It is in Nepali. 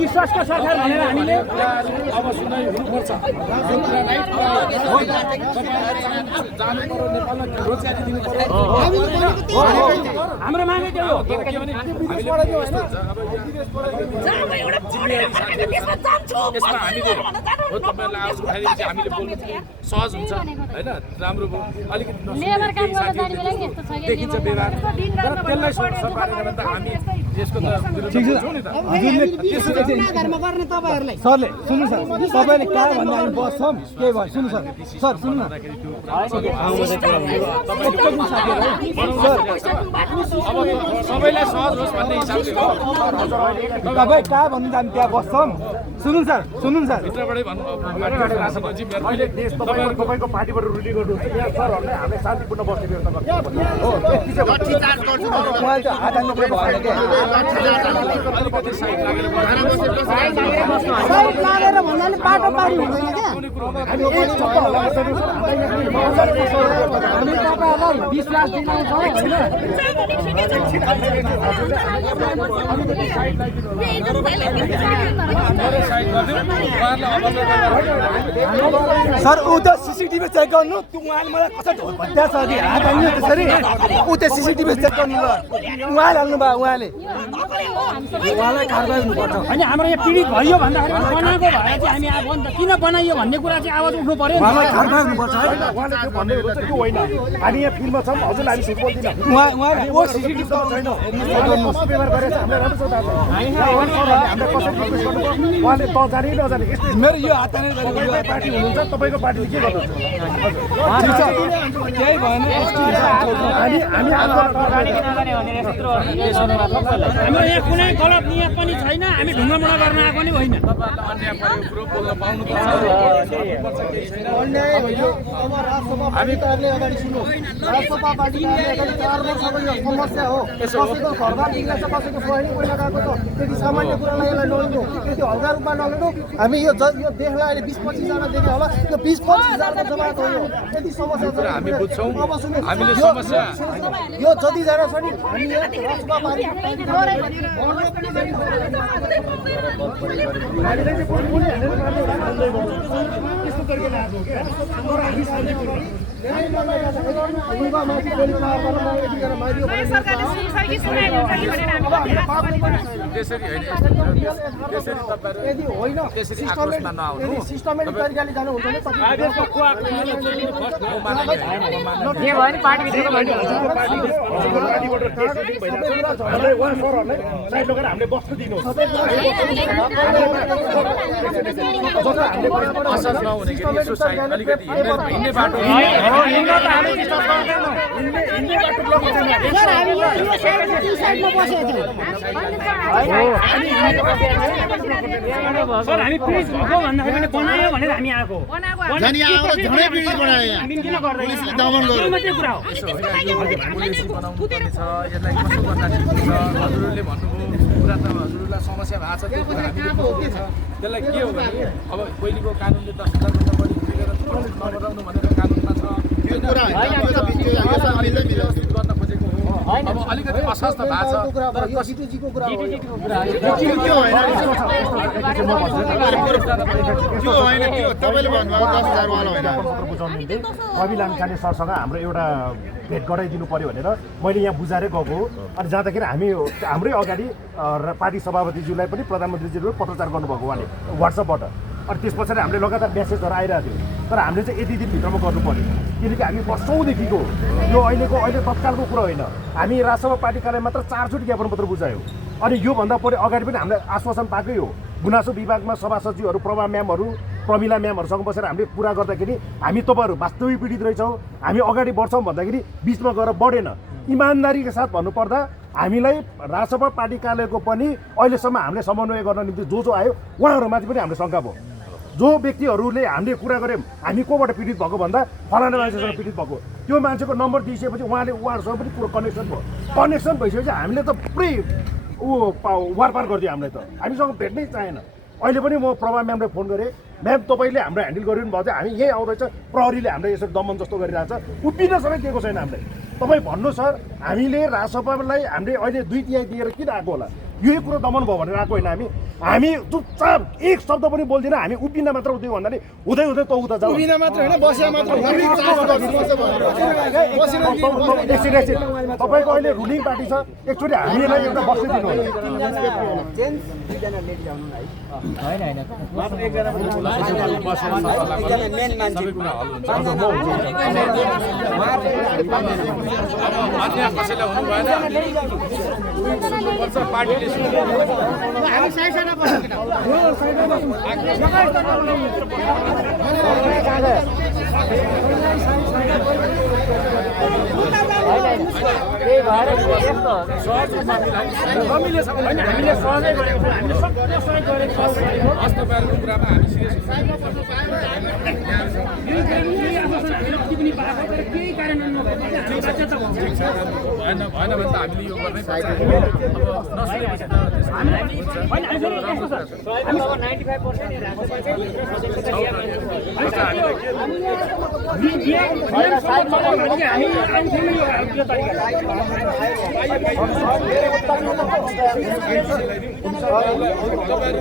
विश्वासको सरकार भनेर हामीले अब सुनाइ हुनुपर्छ। हाम्रो मागे के हो? हामीले बोल्नु सहज हुन्छ हैन, राम्रो भयो। अलिकति लेबर काम गर्न जाने बेला नि यस्तो छ के देखिन्छ व्यवहार, त्यसलाई सरकारले गर्न त हामी यसको त ठीक छ। हजुरले त्यसो आधारमा गर्ने तपाईहरुलाई सरले सुन्नु सर, तपाईले के भन्दा हामी बस्छौं के भयो सुन्नु सर। सर सुन्नु न, सबैलाई सहज होस् भन्ने हिसाबले हो। तपाई के भन्दा हामी त्यहाँ बस्छौं। सुन्नु सर, सुन्नु सर, भित्रबाटै भन्नु अहिले देश तपाईको पार्टीबाट रुली गर्नुहुन्छ यहाँ सरहरुले हामीले शान्तिपूर्ण बस्ने व्यवस्था गर्छ हो। त्यति चाहिँ गठी चार्ज गर्छु मोबाइल चाहिँ हात हाल्नु पर्यो भने के अलिकति साइड लागेर साइड लागेर भन्नाले बाटो पारी हुँदैन के। हामी एक चक्का होला हामी तपाईहरुलाई विश्वास दिलाउँछौ हैन। सर उ त सीसीटीभी चेक गर्नु, त्यो उहाँले मलाई कसरी ढोल भन्दा छ कि हात हाल्नु त्यसरी उ त सीसीटीभी चेक गर्नु ल। उहाँले हाल्नु भयो, उहाँलाई कारबाही हुनुपर्छ। अनि हाम्रो यहाँ पीडित भयो भन्दाखेरि बनाएको भएर चाहिँ हामी अब किन बनाइयो भन्ने कुरा चाहिँ आवाज उठ्नु पर्यो। उहाँलाई कारबाही हुनुपर्छ है। उहाँले त्यो भन्ने हो त्यो होइन, हामी यहाँ फिल्डमा छौँ हजुर, हामी सुट बोल्दिन। उहाँले ओ सीसीटीभी त छैन, कस्तो व्यवहार गरेछ हामीलाई राम्रो छ। हामीलाई कसरी रिक्वेस्ट गर्नु, उहाँले त जाने नजाने मेरो यो हात हानेर गरेको पार्टी हुनुहुन्छ, तपाईँको पार्टीले के गर्नुहुन्छ? केही भएन, हाम्रो यहाँ कुनै गलत नियत पनि छैन, हामी ढुङ्गामुढा गर्न आएको नि होइन। अगाडि सुन्नु, राजसभा पार्टीले अगाडि 4 वर्षको यो समस्या हो। कसैको घरबार बिग्रेछ, कसैको सोही पहिला गएको छ, त्यति सामान्य कुरालाई यसलाई नलिनु, त्यति हल्का रूपमा नलिनु। हामी यो देशलाई अहिले 20-25 जना देख्यो होला, यो 20-25 जनाको जमात हो। त्यति समस्या छ, हामी बुझ्छौँ। अब सुन्नु, हामीले समस्या यो जति जना छ नि, हामी राजसभा पार्टी सिस्टमेटिक तरिकाले जानुहुन्छ भने हामीले बस्नु दिनुहोस्। सर हामी प्लिज भएको भन्दाखेरि बनायो भनेर हामी आएको पुलिसले दमन गर्यो मात्रै कुरा हो। हजुरहरूले भन्नुभयो कुरा त हजुरहरूलाई समस्या भएको छ, त्यो कुरा हामीले बुझ्दैछ। त्यसलाई के हो भने अब पहिलेको कानुनले 10,000 भन्दा बढी नबढाउनु भनेर कानुनमा छ, त्यो कुरा गर्न खोजेको हो। अब अलिकति अस्वस्थ भएको छ तर जिटिजीको कुरा हो त्यो होइन त्यो तपाईँले भन्नुभएको 10,000 वाला होइन कवि लामिछाने सरसँग हाम्रो एउटा भेट गराइदिनु पर्यो भनेर मैले यहाँ बुझाएरै गएको हो। अनि जाँदाखेरि हाम्रै अगाडि पार्टी सभापतिज्यूलाई पनि प्रधानमन्त्रीज्यूले पत्रचार गर्नुभएको उहाँले व्हाट्सएपबाट। अनि त्यस पछाडि हामीले लगातार मेसेजहरू आइरहेको थियो तर हामीले चाहिँ यति दिनभित्रमा गर्नु पर्यो किनकि हामी वर्षौँदेखिको यो अहिले तत्कालको कुरा होइन। हामी राजसभा पार्टी कार्यालय मात्र 4 चोटि ज्ञापन पत्र बुझायो अनि योभन्दा पहिले अगाडि पनि हामीले आश्वासन पाएकै हो। गुनासो विभागमा सभासचिवहरू प्रभा म्यामहरू प्रमिला म्यामहरूसँग बसेर हामीले कुरा गर्दाखेरि हामी तपाईँहरू वास्तविक पीडित रहेछौँ हामी अगाडि बढ्छौँ भन्दाखेरि बिचमा गएर बढेन। इमान्दारीका साथ भन्नुपर्दा हामीलाई राजसभा पार्टी कार्यालयको पनि अहिलेसम्म हामीले समन्वय गर्न निम्ति जो आयो उहाँहरूमाथि पनि हाम्रो शङ्का भयो। जो व्यक्तिहरूले हामीले कुरा गऱ्यौँ हामी कोबाट पीडित भएको भन्दा फलाना मान्छेसँग पीडित भएको त्यो मान्छेको नम्बर दिइसकेपछि उहाँहरूसँग पनि पुरो कनेक्सन भयो। कनेक्सन भइसकेपछि हामीले त पुरै वारपार गरिदियो हामीलाई त हामीसँग भेट्नै चाहेन। अहिले पनि म प्रभा म्यामलाई फोन गरेँ म्याम तपाईँले हाम्रो ह्यान्डल गरिदिनु भएको छ हामी यहीँ आउँदैछ प्रहरीले हामीलाई यसरी दमन जस्तो गरिरहेको छ उभिन समेत दिएको छैन हामीलाई। तपाईँ भन्नु सर हामीले राजसभालाई हामीले अहिले 2/3 दिएर किन आएको होला यही कुरो दमन भयो भनेर आएको होइन। हामी चुपचाप एक शब्द पनि बोल्दिनँ हामी उभिन मात्र उठ्यो भन्दा हुँदै त उता जाऊ तपाईँको अहिले रुलिङ पार्टी छ एकचोटि हामीलाई एउटा बस्दै दिनु अन्य कसैलाई हुनु भएन पार्टीले भएन भने त हामीले यो गर्नै पर्छ। अब